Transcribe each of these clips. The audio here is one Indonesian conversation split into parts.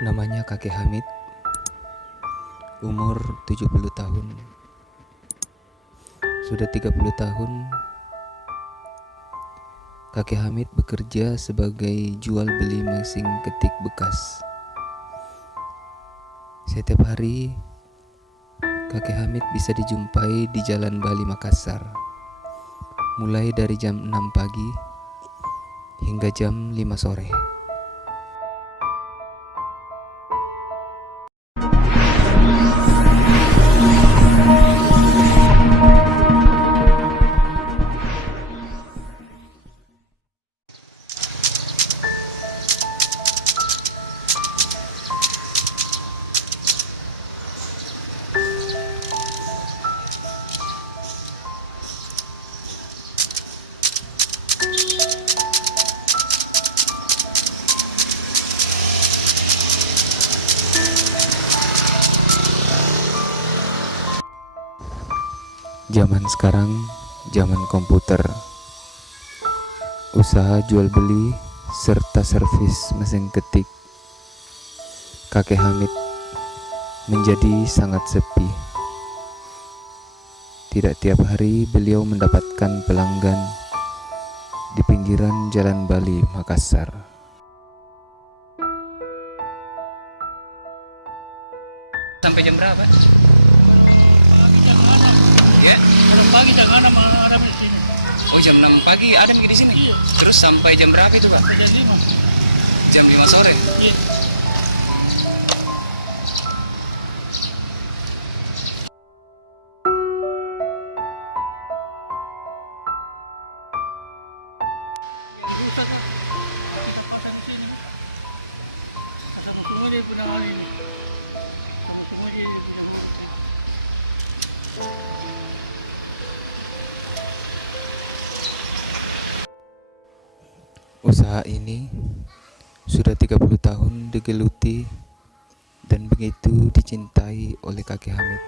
Namanya kakek Hamid, umur 70 tahun. Sudah 30 tahun kakek Hamid bekerja sebagai jual beli mesin ketik bekas. Setiap hari kakek Hamid bisa dijumpai di Jalan Bali Makassar, mulai dari jam 6 pagi hingga jam 5 sore. Zaman sekarang, zaman komputer, usaha jual beli serta servis mesin ketik kakek Hamid menjadi sangat sepi. Tidak tiap hari beliau mendapatkan pelanggan di pinggiran Jalan Bali Makassar. Sampai jam berapa? Ya? 6 pagi jam 6 anak-anak di sini. Oh, jam 6 pagi ada di sini? Iya. Terus sampai jam berapa itu, Pak? Jam 5. Jam 5 sore? Iya. Yang rusak kan, kita pasang di sini. Pasang semua dia punya hal ini. Semua dia punya hal. Usaha ini sudah 30 tahun digeluti dan begitu dicintai oleh kakek Hamid.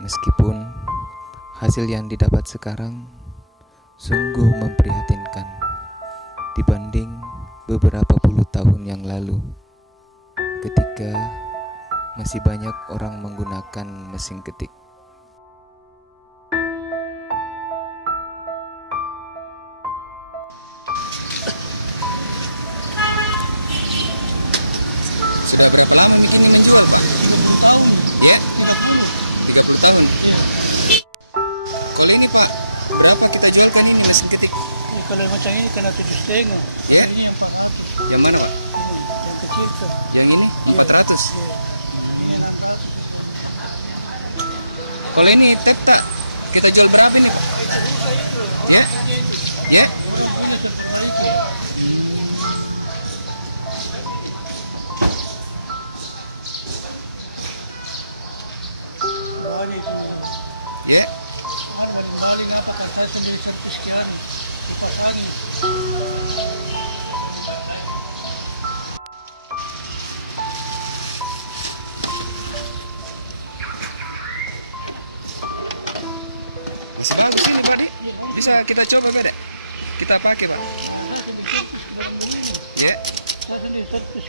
Meskipun hasil yang didapat sekarang sungguh memprihatinkan dibanding beberapa puluh tahun yang lalu, ketika masih banyak orang menggunakan mesin ketik. Sudah berapa lama kita menjual? 10 tahun. Ya? 30 tahun? Kalau ini, Pak, berapa kita jualkan ini mesin ketik? Ini kalau yang macam ini kena 7,5. Ya? Ini yang 400. Yang mana, Pak? Ini yang kecil tuh. Yang ini? Iya. 400? Iya. Ini 600. Kalau ini tep tak? Kita jual berapa ini, Pak? Itu rusak itu. Ya? Orang kerja itu. Ya? Ini terkena itu. Bali itu. Ya? Ada di Bali apa kan saya sendiri servis sekian dipasangin. Masih bagus ini, Pak, Dik. Bisa kita coba, Pak, Dek? Kita pakai, Pak. Saya sendiri servis. Ya? Saya sendiri servis.